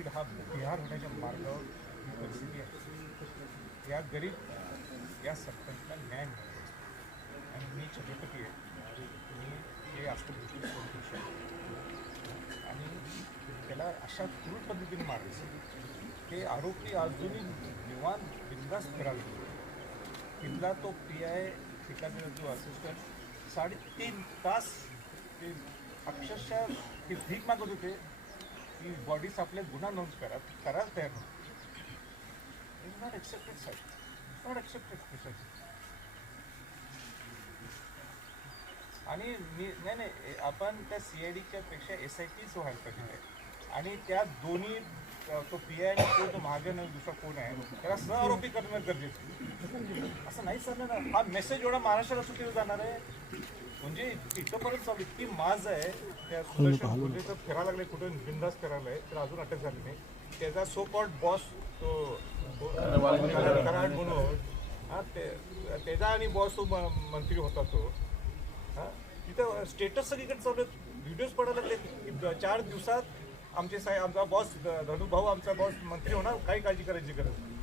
बीड हा बिहार होण्याच्या मार्गावर ही परिस्थिती आहे. या गरीब या सरपंचला न्याय मिळतो आणि मी छत्रपती आहे. मी हे अष्टभूषण सोडतो आणि त्याला अशा क्रूर पद्धतीने मारायचं. ते आरोपी अजूनही निवान बिंदास फिरावे तिथला तो पी आय ठिकाणी जो असिस्टंट साडेतीन तास ते अक्षरशः ते भीक मागत होते. की बॉडीज आपले गुन्हा नोंद करा करायला तयार नव्हते इज नॉट एक्सेप्टेड साहेब नॉट एक्सेप्टेड प्रिसाईज आणि मी नाही नाही आपण त्या सी आय डीच्या पेक्षा एस आय पीच व्हायला पाहिजे. आणि त्या दोन्ही तो पी आय आणि तो महाजन आहे, दुसरा कोण आहे त्याला सहआरोपी करणं गरजेचं. असं नाही ना हा मेसेज एवढा महाराष्ट्राला सुट्टीवर जाणार आहे. म्हणजे इथंपर्यंत चालू इतकी माज आहे. त्या कुठे फिरायला लागले कुठे बिंदास फिरायला आहे तर अजून अटक झाली नाही. त्याचा सो कॉल्ड बॉस तो कराड म्हणून हा ते त्याचा आणि बॉस तो मंत्री होता तो. हा तिथं स्टेटस सगळीकडे चालू व्हिडिओज पडायला लागले चार दिवसात आमचे साहेब आमचा बॉस धनु भाऊ आमचा बॉस मंत्री होणार काही काळजी करायची गरज नाही.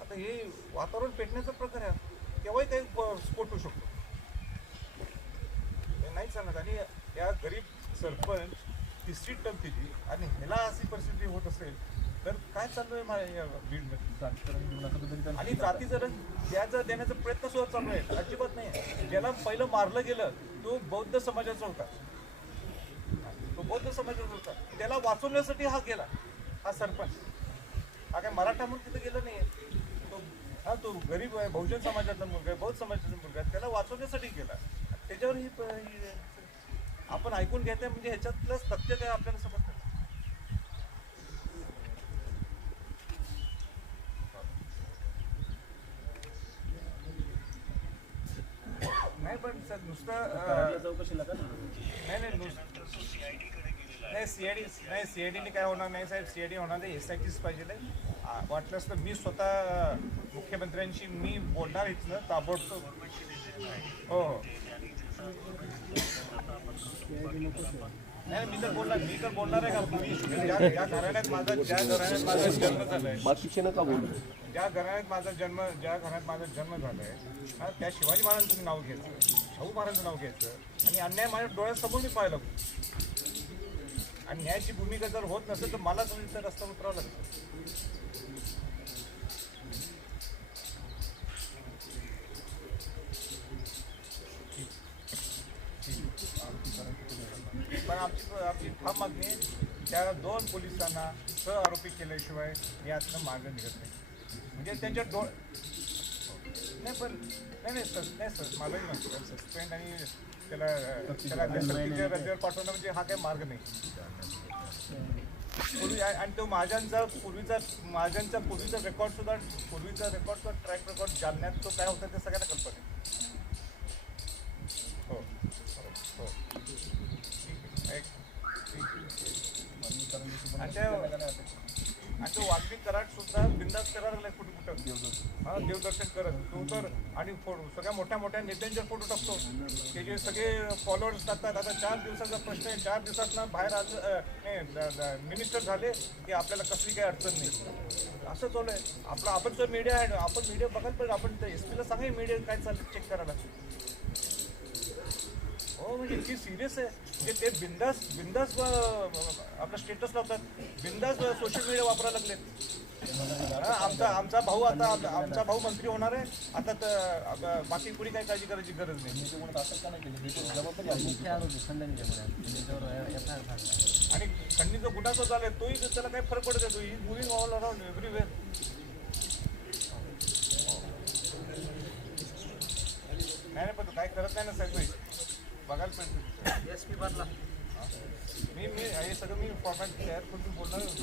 आता हे वातावरण पेटण्याचा प्रकार आहे. केव्हाही काही स्फोट होऊ शकतो. नाही चालणार आणि या गरीब सरपंच तिसरी टर्म दिली आणि ह्याला अशी परिस्थिती होत असेल तर काय चालू आहे मा- बीडमध्ये? आणि जाती जर द्यायचा देण्याचा प्रयत्न सुद्धा चालू आहे. अजिबात नाही. ज्याला पहिलं मारलं गेलं तो बौद्ध समाजाचा होता. समाजाचा होता. त्याला वाचवण्यासाठी हा गेला हा सरपंच. हा काय मराठा म्हणून तिथे गेला नाही तो हा तो गरीब आहे बहुजन समाजातला मुलगा आहे बौद्ध समाजाचा मुलगा आहे त्याला वाचवण्यासाठी गेला. त्याच्यावर ही आपण ऐकून घेते म्हणजे ह्याच्यातलंच तथ्य काय आपल्याला समजतं? नाही पण सर नुसतं चौकशीला का नाही नाही नुसतं नाही सी आय डी नाही सी आय डीने काय होणार नाही साहेब. सी आय डी होणार नाही एस आय टीच पाहिजे वाटलंच तर मी स्वतः मुख्यमंत्र्यांशी मी बोलणार इथनं ताबडतोब. हो हो. नाही मी तर बोलणार मी तर बोलणार आहे का? ज्या ज्या घराण्यात माझा ज्या घराण्यात माझा जन्म बाकीचे बोलू? ज्या घराण्यात माझा जन्म ज्या घरात माझा जन्म झालाय हा, त्या शिवाजी महाराजांचं नाव घ्यायचं शाहू महाराजांचं नाव घ्यायचं आणि अन्याय माझ्या डोळ्यासमोर मी पाहिलं आणि न्यायाची भूमिका जर होत नसेल तर मला तुम्ही तर रस्ता उतरावं लागतं पण आमची आपली ठाम मागणी त्या दोन पोलिसांना सह आरोपी केल्याशिवाय यातनं मार्ग निघत नाही. म्हणजे त्यांच्या डोळ नाही पण नाही नाही सर नाही सर मलाही नसतं सस्पेंड आणि त्याला त्याला सक्तीच्या रजेवर पाठवणं म्हणजे हा काही मार्ग नाही. पूर्वी आणि तो महाजनचा पूर्वीचा महाजनचा पूर्वीचा रेकॉर्ड सुद्धा पूर्वीचा रेकॉर्ड सुद्धा ट्रॅक रेकॉर्ड जालन्यात तो काय होता ते सगळ्यांना कल्पना आहे हो हो हो. ठीक आहे एक- ठीक आहे. आणि त्या- तो वाल्मिक कराड सुद्धा बिंदास करायला लागलाय कुठे कुठं? हा देवदर्शन करत. तो तर आणि फोटो सगळ्या मोठ्या मोठ्या नेत्यांचे फोटो टाकतो. ते जे सगळे फॉलोअर्स टाकतात. आता चार दिवसाचा प्रश्न आहे. चार दिवसातनं बाहेर आज मिनिस्टर झाले की आपल्याला कसली काही अडचण नाही. असं चालू आहे. आपला आपण जो मीडिया आहे आपण मीडिया बघायला पाहिजे आपण एस पीला सांगा मीडिया काय चाललं चेक करायला. हो म्हणजे इतकी सिरियस आहे. की ते बिंदास बिंदास आपलं स्टेटस लावतात. बिंदास सोशल मीडिया वापरायला लागलेत. आमचा आमचा भाऊ आता आम- आमचा भाऊ मंत्री होणार आहे. आता तर बाकी कुणी काही काळजी करायची गरज नाही. आणि खंडीचा गुन्हा जो झालाय तोही त्याला काही फरक पडत नाही ही मुव्हिंग ऑल अराउंड एव्हरीवेअर नाही नाही पण काय करत नाही ना साहेब बघायला पाहिजे. एस पी बदला मी मी हे सगळं मी फॉर्मॅट तयार करून बोलणार होतो.